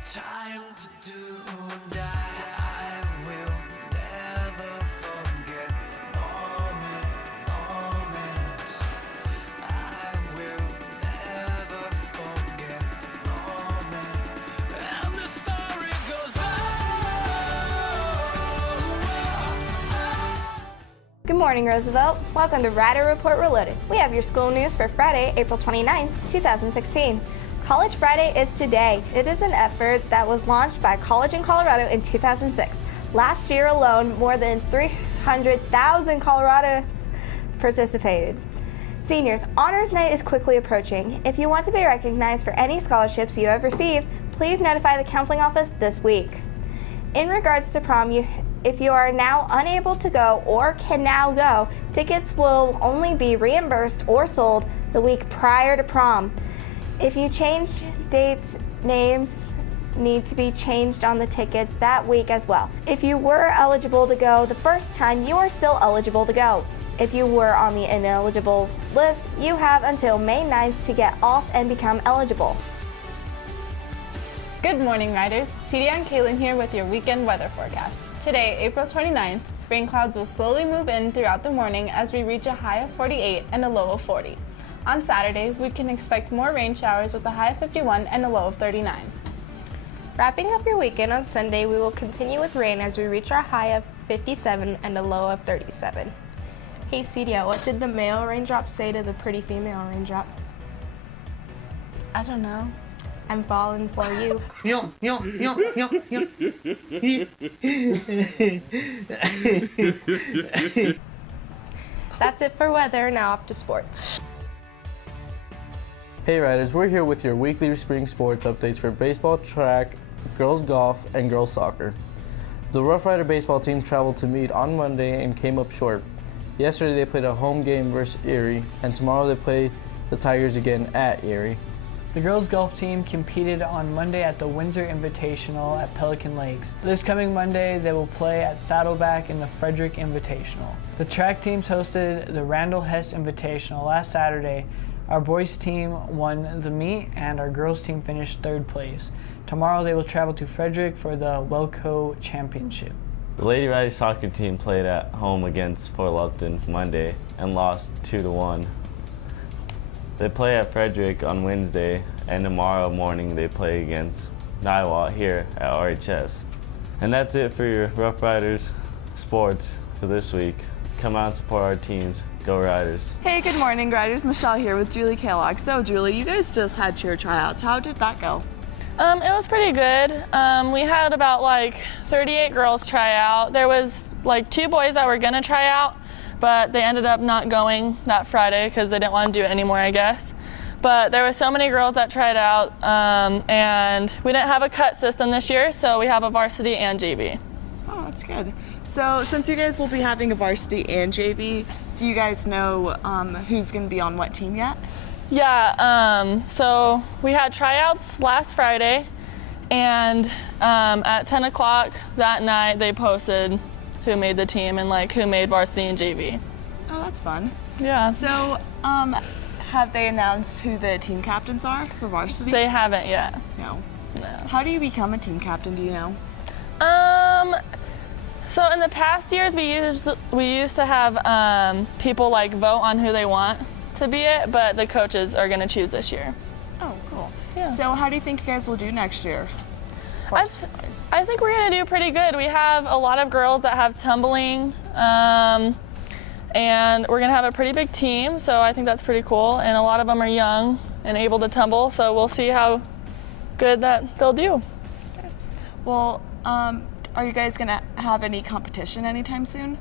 Time to do or die. I will never forget the moment. I will never forget the moment. And the story goes on. Good morning, Roosevelt. Welcome to Rider Report Reloaded. We have your school news for Friday, April 29th, 2016. College Friday is today. It is an effort that was launched by a college in Colorado in 2006. Last year alone, more than 300,000 Coloradans participated. Seniors, Honors Night is quickly approaching. If you want to be recognized for any scholarships you have received, please notify the counseling office this week. In regards to prom, if you are now unable to go or can now go, tickets will only be reimbursed or sold the week prior to prom. If you change dates, names need to be changed on the tickets that week as well. If you were eligible to go the first time, you are still eligible to go. If you were on the ineligible list, you have until May 9th to get off and become eligible. Good morning, riders. Cedia and Kaylin here with your weekend weather forecast. Today, April 29th, rain clouds will slowly move in throughout the morning as we reach a high of 48 and a low of 40. On Saturday, we can expect more rain showers with a high of 51 and a low of 39. Wrapping up your weekend on Sunday, we will continue with rain as we reach our high of 57 and a low of 37. Hey Cedia, what did the male raindrop say to the pretty female raindrop? I don't know. I'm falling for you. That's it for weather. Now off to sports. Hey Riders, we're here with your weekly spring sports updates for baseball, track, girls golf, and girls soccer. The Rough Rider baseball team traveled to Meade on Monday and came up short. Yesterday they played a home game versus Erie, and tomorrow they play the Tigers again at Erie. The girls golf team competed on Monday at the Windsor Invitational at Pelican Lakes. This coming Monday, they will play at Saddleback in the Frederick Invitational. The track teams hosted the Randall Hess Invitational last Saturday. Our boys team won the meet and our girls team finished third place. Tomorrow they will travel to Frederick for the Welco Championship. The Lady Riders soccer team played at home against Fort Lupton Monday and lost 2-1. They play at Frederick on Wednesday, and tomorrow morning they play against Niwot here at RHS. And that's it for your Rough Riders sports for this week. Come out and support our teams. Go Riders. Hey, good morning, Riders. Michelle here with Julie Kellogg. So, Julie, you guys just had cheer tryouts. How did that go? It was pretty good. We had about 38 girls try out. There was 2 boys that were gonna try out, but they ended up not going that Friday because they didn't want to do it anymore, I guess. But there were so many girls that tried out, and we didn't have a cut system this year, so we have a varsity and JV. Oh, that's good. So, since you guys will be having a varsity and JV, do you guys know who's going to be on what team yet? Yeah, so we had tryouts last Friday, and at 10 o'clock that night they posted who made the team and who made varsity and JV. Oh, that's fun. Yeah. So, have they announced who the team captains are for varsity? They haven't yet. No. No. How do you become a team captain, do you know? So in the past years we used to have people vote on who they want to be it, but the coaches are going to choose this year. Oh, cool. Yeah. So how do you think you guys will do next year? I think we're going to do pretty good. We have a lot of girls that have tumbling, and we're going to have a pretty big team, so I think that's pretty cool. And a lot of them are young and able to tumble, so we'll see how good that they'll do. Okay. Well, are you guys going to have any competition anytime soon?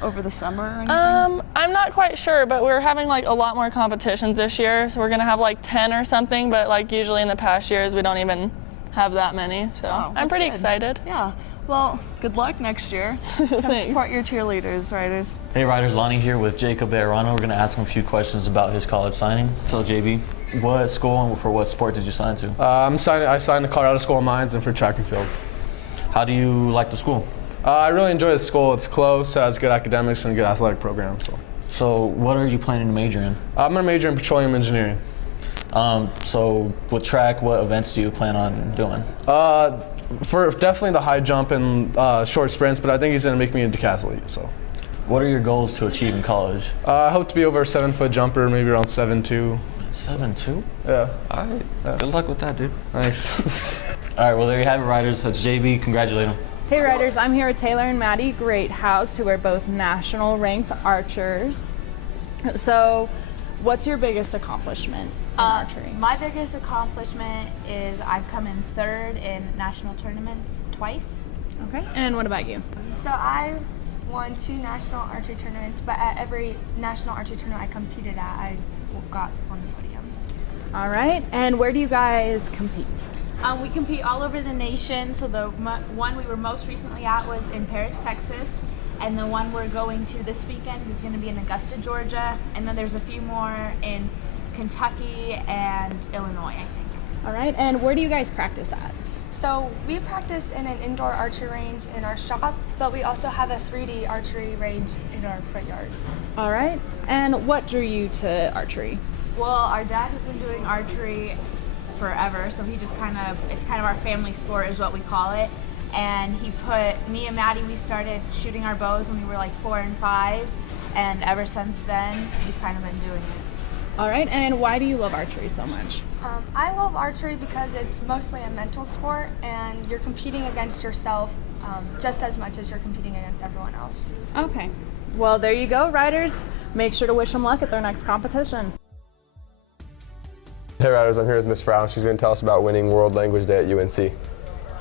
Over the summer or anything? I'm not quite sure, but we're having a lot more competitions this year, so we're going to have 10 or something, but usually in the past years we don't even have that many, so I'm pretty excited. Yeah. Well, good luck next year. Come support your cheerleaders, Riders. Hey Riders, Lonnie here with Jacob Arano. We're going to ask him a few questions about his college signing. So JB, what school and for what sport did you sign to? I signed to Colorado School of Mines and for track and field. How do you like the school? I really enjoy the school. It's close, has good academics and a good athletic program. So what are you planning to major in? I'm going to major in petroleum engineering. So with track, what events do you plan on doing? For definitely the high jump and short sprints, but I think he's going to make me a decathlete. So What are your goals to achieve in college? I hope to be over a 7-foot jumper, maybe around 7'2". 7'2"? Yeah. All right. Good luck with that, dude. Nice. All right, well, there you have it, riders. That's JB. Congratulate him. Hey Riders, I'm here with Taylor and Maddie Greathouse, who are both national ranked archers. So, what's your biggest accomplishment in archery? My biggest accomplishment is I've come in third in national tournaments twice. Okay, and what about you? So I won 2 national archery tournaments, but at every national archery tournament I competed at, I got on the podium. All right, and where do you guys compete? We compete all over the nation. So the one we were most recently at was in Paris, Texas. And the one we're going to this weekend is going to be in Augusta, Georgia. And then there's a few more in Kentucky and Illinois, I think. All right, and where do you guys practice at? So we practice in an indoor archery range in our shop, but we also have a 3D archery range in our front yard. All right, and what drew you to archery? Well, our dad has been doing archery forever, so he just it's kind of our family sport is what we call it. And he put me and Maddie, we started shooting our bows when we were like 4 and 5, and ever since then we've kind of been doing it. All right, and why do you love archery so much? I love archery because it's mostly a mental sport and you're competing against yourself just as much as you're competing against everyone else. Okay, well there you go, riders. Make sure to wish them luck at their next competition. Hey Riders, I'm here with Miss Frown. She's going to tell us about winning World Language Day at UNC.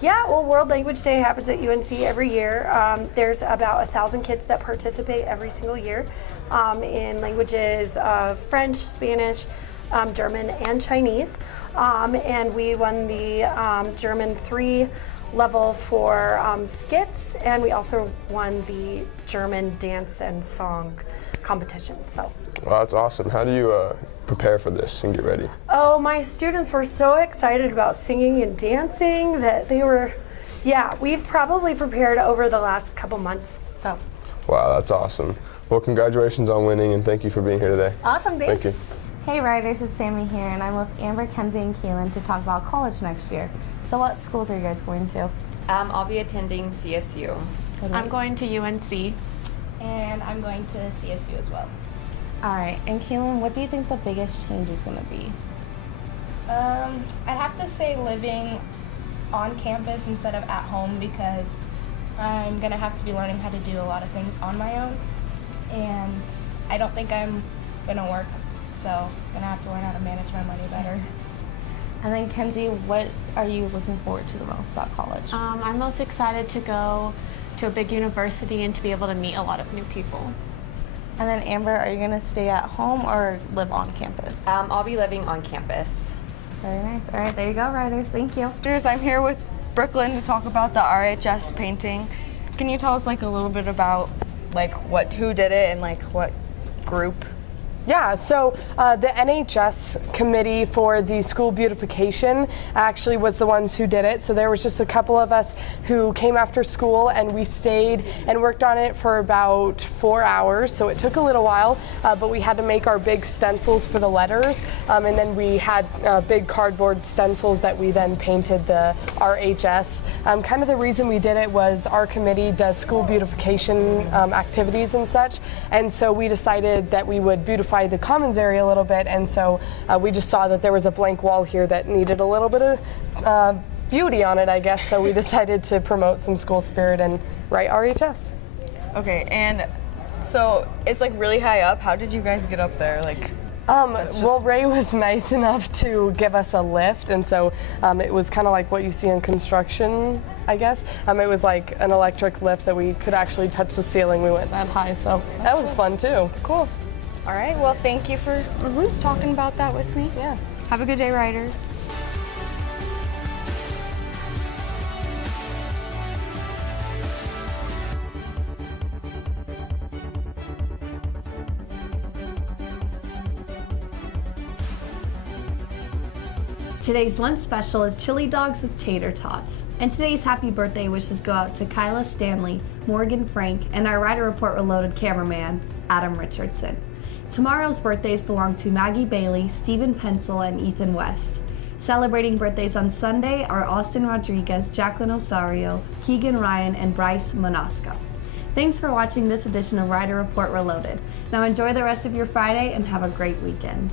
Yeah, well, World Language Day happens at UNC every year. There's about 1,000 kids that participate every single year in languages of French, Spanish, German, and Chinese. And we won the German 3 level for skits, and we also won the German dance and song competition. So. Well, that's awesome. How do you prepare for this and get ready? Oh, my students were so excited about singing and dancing that they were, yeah, we've probably prepared over the last couple months, so. Wow, that's awesome. Well, congratulations on winning, and thank you for being here today. Awesome, thanks. Thank you. Hey Riders, it's Sammy here, and I'm with Amber, Kenzie, and Keelan to talk about college next year. So what schools are you guys going to? I'll be attending CSU. I'm going to UNC. And I'm going to CSU as well. All right, and Keelan, what do you think the biggest change is going to be? I'd have to say living on campus instead of at home because I'm going to have to be learning how to do a lot of things on my own. And I don't think I'm going to work, so I'm going to have to learn how to manage my money better. And then Kenzie, what are you looking forward to the most about college? I'm most excited to go to a big university and to be able to meet a lot of new people. And then Amber, are you going to stay at home or live on campus? I'll be living on campus. Very nice. All right, there you go, Riders. Thank you. I'm here with Brooklyn to talk about the RHS painting. Can you tell us like a little bit about like who did it and like what group? Yeah, so the NHS committee for the school beautification actually was the ones who did it. So there was just a couple of us who came after school and we stayed and worked on it for about 4 hours. So it took a little while, but we had to make our big stencils for the letters. And then we had big cardboard stencils that we then painted the RHS. Kind of the reason we did it was our committee does school beautification activities and such. And so we decided that we would beautify the commons area a little bit, and so we just saw that there was a blank wall here that needed a little bit of beauty on it, I guess, so we decided to promote some school spirit and write RHS. Okay, and so it's like really high up. How did you guys get up there? Like, well, Ray was nice enough to give us a lift, and so it was kind of like what you see in construction, I guess. It was like an electric lift that we could actually touch the ceiling. We went that high, so that was fun too. Cool. All right, well, thank you for talking about that with me. Yeah. Have a good day, Riders. Today's lunch special is chili dogs with tater tots. And today's happy birthday wishes go out to Kyla Stanley, Morgan Frank, and our Rider Report Reloaded cameraman, Adam Richardson. Tomorrow's birthdays belong to Maggie Bailey, Stephen Pencil, and Ethan West. Celebrating birthdays on Sunday are Austin Rodriguez, Jacqueline Osario, Keegan Ryan, and Bryce Monasco. Thanks for watching this edition of Rider Report Reloaded. Now enjoy the rest of your Friday and have a great weekend.